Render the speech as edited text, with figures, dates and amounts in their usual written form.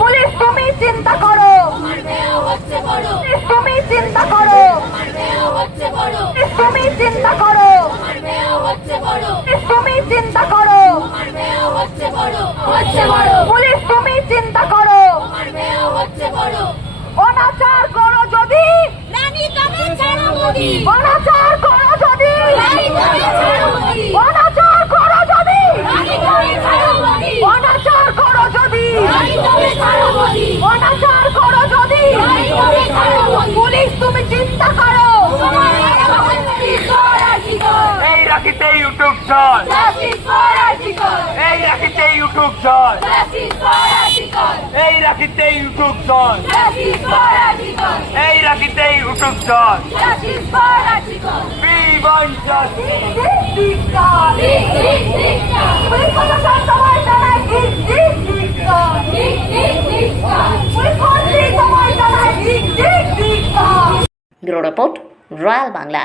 Police তুমি চিন্তা করো, তুমি চিন্তা করো, তুমি চিন্তা করো, তুমি চিন্তা করো, পুলিশ তুমি চিন্তা করো, অনাচার করো যদি, অনাচার করো যদি, অনাচার করো যদি, অনাচার করো যদি, অনাচার করো যদি, পুলিশ তুমি চিন্তা করো। এই রাখিতে ইউটিউব চল, এই রাখিতে ইউটিউব চল, এই রাখিতে ইউটিউব চল, এই রাখিতে ইউটিউব চল। We want justice. Bureau report, royal Bangla.